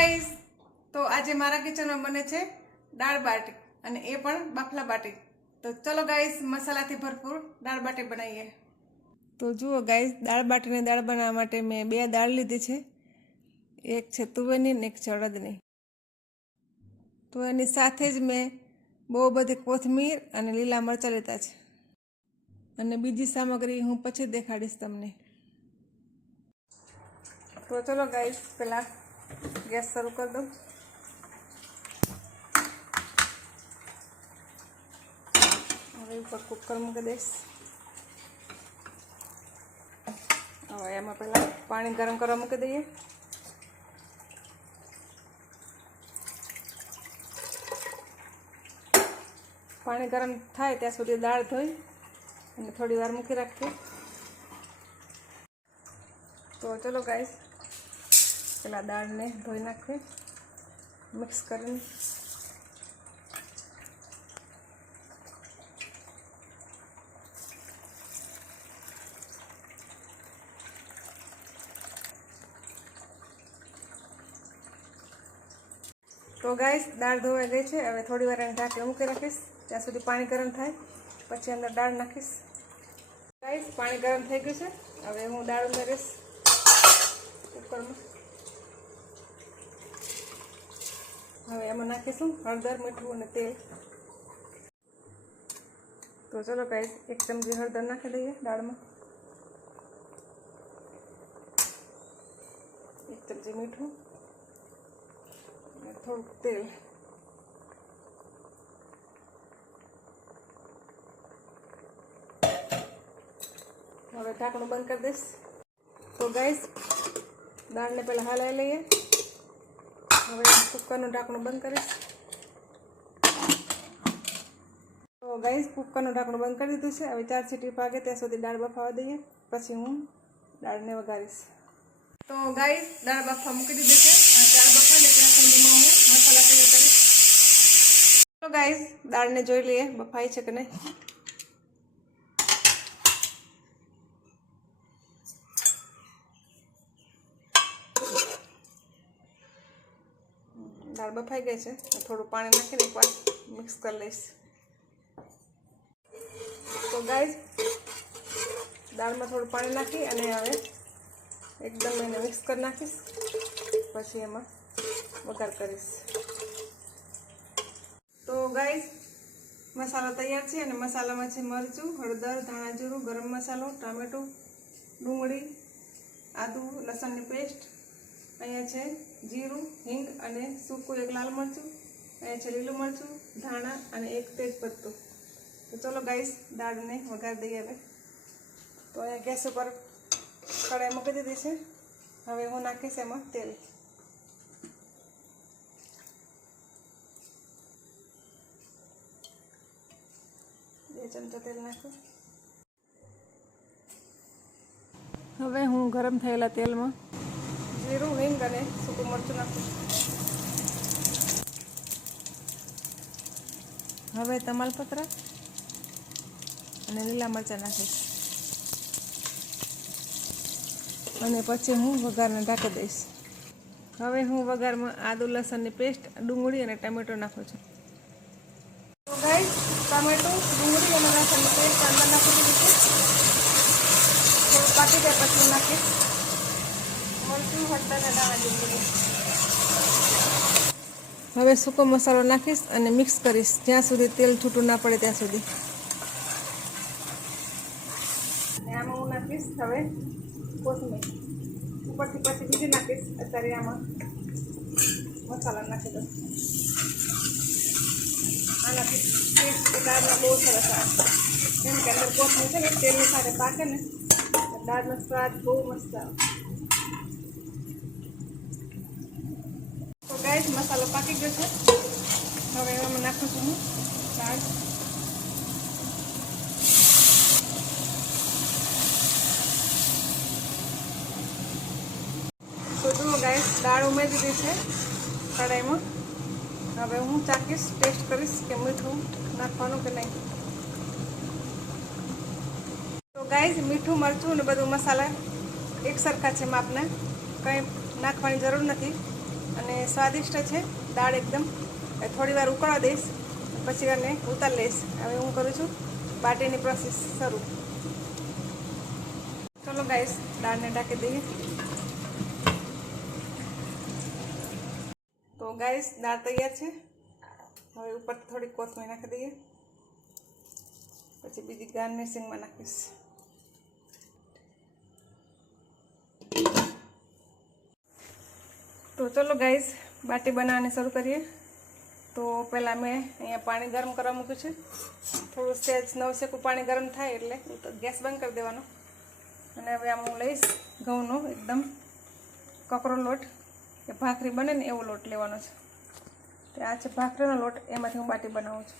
Guys, તો આજે મારા કિચનમાં બને છે દાળ બાટી અને એ પણ બાફલા બાટી. તો ચલો ગાઈઝ, મસાલાથી ભરપૂર દાળ બાટી બનાવીએ. તો જુઓ ગાઈઝ, દાળ બાટીને દાળ બનાવવા માટે મેં 2 દાળ લીધી છે. એક છે તુવેરની ને એક છે અડદની. તો એની સાથે જ મેં બહુ બધી કોથમીર અને લીલા મરચાં લીધા છે. અને બીજી સામગ્રી હું પછી દેખાડીશ તમને. તો ચલો ગાઈઝ, પહેલાં ગેસ શરૂ કરી દઉં. હવે ઉપર કુકર મૂકી દઈશ. હવે એમાં પહેલાં પાણી ગરમ કરવા મૂકી દઈએ. પાણી ગરમ થાય ત્યાં સુધી દાળ ધોઈ અને થોડી વાર મૂકી રાખીએ. તો ચલો ગાઈઝ, પેલા દાળને ધોઈ નાખીએ મિક્સ કરીને. તો ગાઈઝ, દાળ ધોવાઈ ગઈ છે. હવે થોડી વાર એને ઢાંકીને મૂકી રાખીશ ત્યાં સુધી પાણી ગરમ થાય, પછી અંદર દાળ નાખીશ. ગાઈઝ, પાણી ગરમ થઈ ગયું છે. હવે હું દાળ ઉમેરીશ કુકરમાં. હવે એમાં નાખીશું હળદર, મીઠું અને તેલ. તો ચલો ગાઈઝ, 1 ચમચી હળદર નાખી દઈએ દાળમાં. 1 ચમચી મીઠું અને થોડુંક તેલ. હવે ઢાંકણું બંધ કરી દઈશ. તો ગાઈઝ, દાળને પહેલાં હલાવી લઈએ. હવે કુકરનું ઢાંકણું બંધ કરીશ. તો ગાઈઝ, કુકરનું ઢાંકણું બંધ કરી દીધું છે. હવે 4 સીટી પાકે ત્યાં સુધી દાળ બફાવા દઈએ, પછી હું દાળને વઘારીશ. તો ગાઈઝ, દાળ બફવા મૂકી દીધી છે. દાળ બફાય ને ત્યાં સુધીમાં હું મસાલા તૈયાર કરીશ. તો ગાઈઝ, દાળને જોઈ લઈએ બફાઈ છે કે નહીં. દાળ બફાઈ ગઈ છે. થોડું પાણી નાખીને એકવાર મિક્સ કરી લઈશ. તો ગાઈઝ, દાળમાં થોડું પાણી નાખી અને હવે એકદમ એને મિક્સ કરી નાખીશ, પછી એમાં વઘાર કરીશ. તો ગાઈઝ, મસાલો તૈયાર છે અને મસાલામાં છે મરચું, હળદર, ધાણા જીરું, ગરમ મસાલો, ટામેટું, ડુંગળી, આદુ લસણની પેસ્ટ, અહીંયા છે જીરું, હિંગ અને સૂકું 1 લાલ મરચું, અહીંયા છે લીલું મરચું, ધાણા અને 1 તેજ પત્તું. તો ચલો ગાઈઝ, દાળને વઘારી દઈએ. હવે તો અહીંયા ગેસ ઉપર કઢાઈ મૂકી દીધી છે. હવે હું નાખીશ એમાં તેલ. બે ચમચા તેલ નાખું. હવે હું ગરમ થયેલા તેલમાં જીરું, હિંગ અને સૂકું મરચું નાખું. હવે તમાલપત્ર અને લીલા મરચાં નાખીશ અને પછી હું વઘારને ઢાંકી દઈશ. હવે હું વઘારમાં આદુ લસણની પેસ્ટ, ડુંગળી અને ટામેટો નાખું છું. તો ગાઈઝ, ટામેટું, ડુંગળી અને લસણની પેસ્ટ અંદર નાખી દીધી છે. થોડું પાકી જાય પછી નાખીશ મરચું, હળદર અને ધાણા જીરું. હવે સૂકો મસાલો નાખીશ અને મિક્સ કરીશ જ્યાં સુધી તેલ છૂટું ના પડે ત્યાં સુધી. અને આમાં હું નાખીશ હવે કોથમીર. ઉપરથી પછી બીજી નાખીશ. અત્યારે આમાં મસાલા નાખી દઉં. આનાથી ટેસ્ટ દાળમાં બહુ સરસ આવે. કેમ કે અંદર કોથમીર છે ને તેલની સાથે પાકે ને દાળનો સ્વાદ બહુ મસ્ત આવે. તો ગાઈઝ, મસાલો પાકી ગયો છે. હવે એમાં નાખું છું હું દાળ. તો જુઓ ગાઈઝ, દાળ ઉમેરી દીધી છે કઢાઈમાં. હવે હું ચાખીશ, ટેસ્ટ કરીશ કે મીઠું નાખવાનું કે નહીં. તો ગાઈઝ, મીઠું, મરચું અને બધું મસાલા એક સરખા છે માપના, કંઈ નાખવાની જરૂર નથી. અને સ્વાદિષ્ટ છે. દાળ એકદમ થોડી વાર ઉકળવા દઈશ, પછી આને ઉતારી લઈશ. હવે હું કરું છું બાટીની પ્રોસેસ શરૂ. ચલો ગાઈસ, દાળને ઢાંકી દઈએ. તો ગાઈસ, દાળ તૈયાર છે. હવે ઉપર થોડી કોથમીર નાખી દઈએ, પછી બીજી ગાર્નિશિંગમાં નાખીશ. તો ચલો ગાઈસ, બાટી બનાવવાની શરૂ કરીએ. તો પહેલાં મેં અહીંયા પાણી ગરમ કરવા મૂક્યું છે. થોડું સહેજ નવશેકું પાણી ગરમ થાય એટલે ગેસ બંધ કરી દેવાનો. અને હવે આમ હું લઈશ ઘઉંનો એકદમ કકરો લોટ, કે ભાખરી બને ને એવો લોટ લેવાનો છે. તો આ છે ભાખરીનો લોટ, એમાંથી હું બાટી બનાવું છું.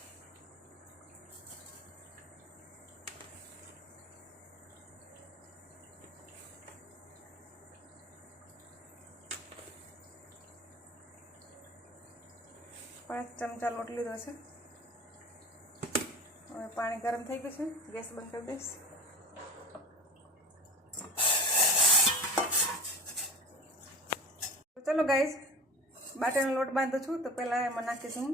પાંચ ચમચા લોટ લીધો છે. હવે પાણી ગરમ થઈ ગયું છે, ગેસ બંધ કરી દઈશ. તો ચલો ગાઈસ, બાટીનો લોટ બાંધું છું. તો પહેલાં એમાં નાખીશું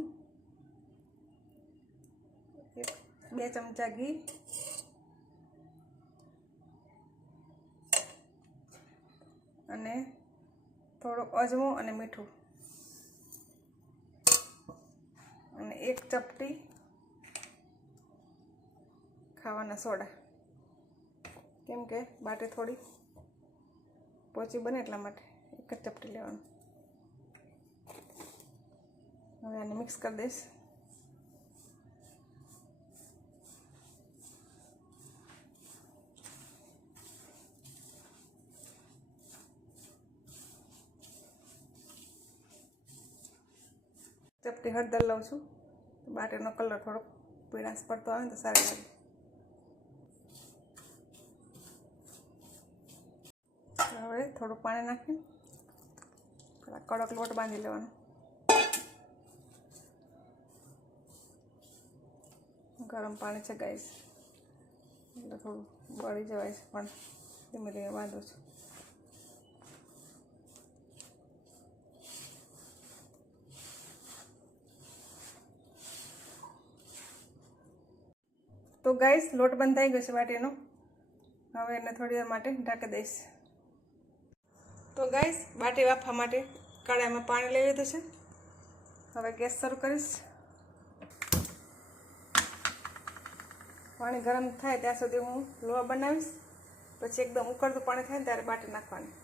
2 ચમચા ઘી, અને થોડો અજમો અને મીઠું, અને 1 ચપટી ખાવાના સોડા, કેમ કે બાટી થોડી પોચી બને એટલા માટે 1 જ ચપટી લેવાનું. હવે આને મિક્સ કરી દઈશ. ચપટી હળદર લઉં છું. બાટીનો કલર થોડોક પીળાશ પડતો આવે ને તો સારી લાગે. હવે થોડું પાણી નાખી થોડા કડક લોટ બાંધી લેવાનો. ગરમ પાણી છે ગાઈસ, એટલે થોડું બળી જવાય છે, પણ ધીમે ધીમે બાંધું છું. તો ગાઈસ, લોટ બંધાઈ ગયો છે બાટીનો. હવે એને થોડી વાર માટે ઢાંકી દઈશ. તો ગાઈસ, બાટી બાફવા માટે કડાઈમાં પાણી લઈ લીધું છે. હવે ગેસ શરૂ કરીશ. પાણી ગરમ થાય ત્યાં સુધી હું લોહા બનાવીશ, પછી એકદમ ઉકળતું પાણી થાય ને ત્યારે બાટી નાખવાની.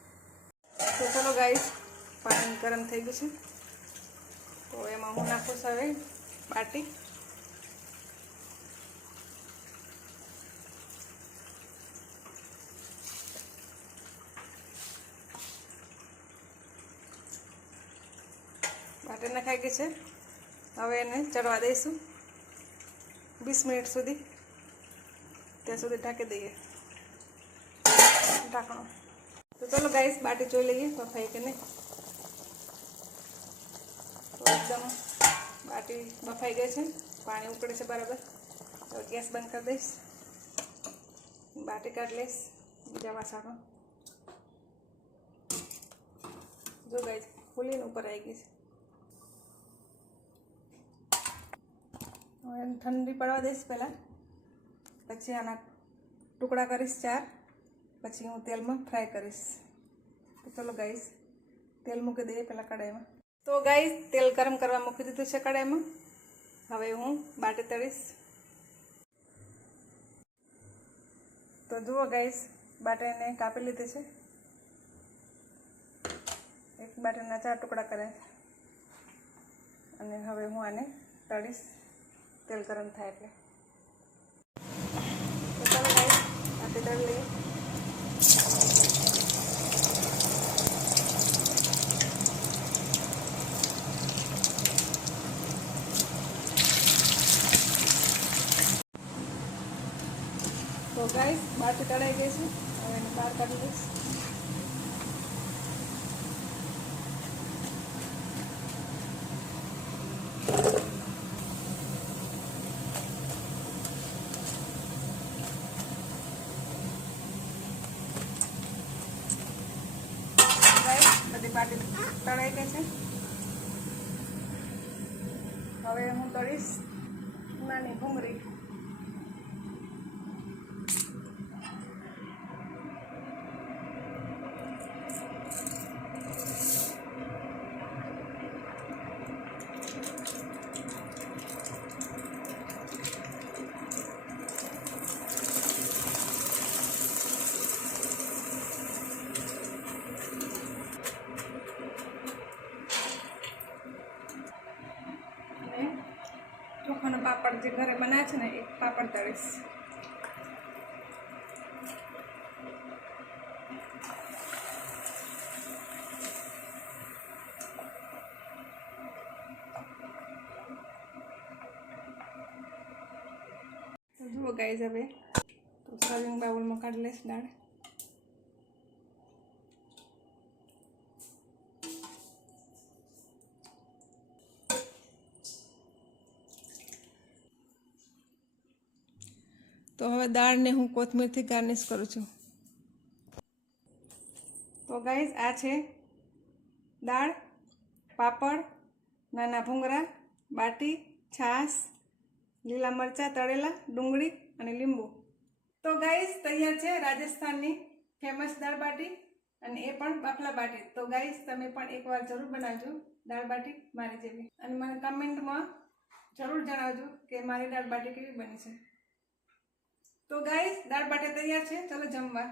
તો ચલો ગાઈસ, પાણી ગરમ થઈ ગયું છે. તો એમાં હું નાખું છું હવે બાટી. બાટી નખાઈ ગઈ છે. હવે એને ચડવા દઈશું 20 મિનિટ સુધી. ત્યાં સુધી ઢાંકી દઈએ ઢાંકણું. તો ચલો ગાઈસ, બાટી જોઈ લઈએ બફાઈ કે નહીં. તો એકદમ બાટી બફાઈ ગઈ છે, પાણી ઉકળે છે બરાબર. હવે ગેસ બંધ કરી દઈશ. બાટી કાઢી લઈશ બીજા વાસણમાં. જો ગાઈસ, ફૂલીને ઉપર આવી ગઈ છે. હવે એને ઠંડી પડવા દઈશ પહેલાં, પછી આના ટુકડા કરીશ 4, પછી હું તેલમાં ફ્રાય કરીશ. તો ચલો ગાઈસ, તેલ મૂકી દઈએ પહેલાં કડાઈમાં. તો ગાઈસ, તેલ ગરમ કરવા મૂકી દીધું છે કડાઈમાં. હવે હું બાટી તળીશ. તો જુઓ ગાઈસ, બાટીને કાપી લીધી છે. એક બાટીના 4 ટુકડા કર્યા છે. અને હવે હું આને તળીશ, તેલ ગરમ થાય એટલે. તો ચાલો ગાઈસ, બાટી તળી લઈએ. તો ગાઈસ, બાટી તળાઈ ગઈ છે. હવે એને બહાર કાઢી લઈશ. બધી બાટી તળાઈ ગઈ છે. હવે હું તળીશ નાની ભૂંગળી. ચોખાનો પાપડ જે ઘરે બનાવે છે ને એક પાપડ તળીશ. જુઓ ગાઈઝ, હવે તો સર્વિંગ બાઉલમાં કાઢી લઈશ દાળ. તો હવે દાળને હું કોથમીરથી ગાર્નિશ કરું છું. તો ગાઈઝ, આ છે દાળ, પાપડ, નાના ભૂંગળા, બાટી, છાશ, લીલા મરચાં તળેલા, ડુંગળી અને લીંબુ. તો ગાઈઝ, તૈયાર છે રાજસ્થાનની ફેમસ દાળ બાટી, અને એ પણ બાફલા બાટી. તો ગાઈઝ, તમે પણ એકવાર જરૂર બનાવજો દાળ બાટી મારી જેવી, અને મને કમેન્ટમાં જરૂર જણાવજો કે મારી દાળ બાટી કેવી બની છે. તો ગાઈઝ, દાળ બાટી તૈયાર છે. ચલો જમવા.